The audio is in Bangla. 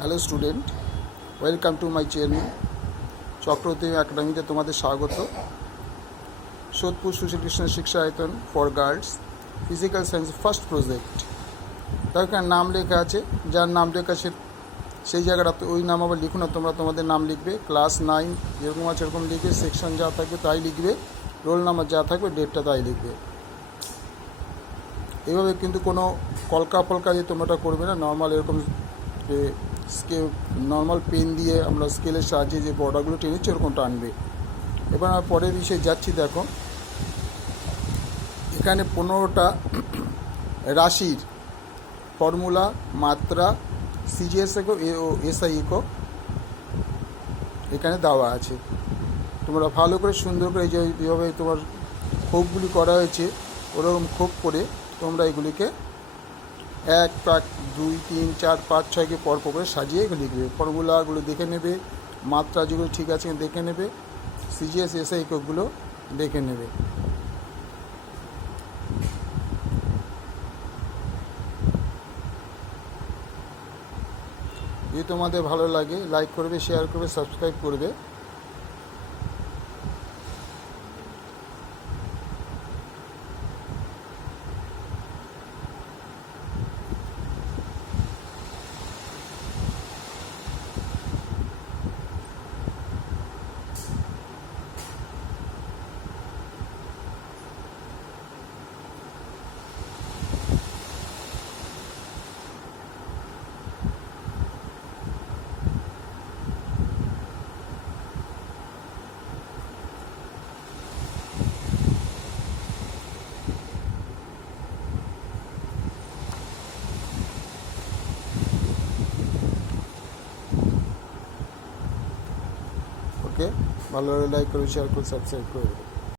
Hello student, welcome to my channel Chakraborty একাডেমিতে তোমাদের স্বাগত। Sodepur Sushrikrishna Shikshayatan for girls physical science first project. তার এখানে নাম লেখা আছে, যার নাম লেখা আছে সেই জায়গাটা ওই নাম আবার লিখুন না, তোমরা তোমাদের নাম লিখবে। ক্লাস 9 যেরকম আছে এরকম লিখবে, সেকশন যা থাকবে তাই লিখবে, রোল নাম্বার যা থাকবে ডেটটা তাই লিখবে। এইভাবে কিন্তু কোনো কলকা ফলকা যে তোমরা করবে না, নর্মাল এরকম নর্মাল পেন দিয়ে আমরা স্কেলের সাহায্যে যে বর্ডারগুলো টেনেছি ওরকম টানবে। এবার আমরা পরের বিষয়ে যাচ্ছি। দেখো এখানে 15টা রাশির ফর্মুলা, মাত্রা, সিজিএস ইকো ও এসআই ইকো এখানে দেওয়া আছে। তোমরা ভালো করে সুন্দর করে যেভাবে তোমার খোপগুলি করা হয়েছে ওরকম খোপ করে তোমরা এগুলিকে 1, 2, 3, 4, 5, 6কে পরপর করে সাজিয়ে লিখবে। ফর্মুলাগুলো দেখে নেবে, মাত্রা যেগুলো ঠিক আছে দেখে নেবে, সিজিএস এসআই ইকোগুলো দেখে নেবে। যদি তোমাদের ভালো লাগে লাইক করবে, শেয়ার করবে, সাবস্ক্রাইব করবে। ওকে, ভালো লাগে লাইক করবে, শেয়ার করবে, সাবস্ক্রাইব করবে।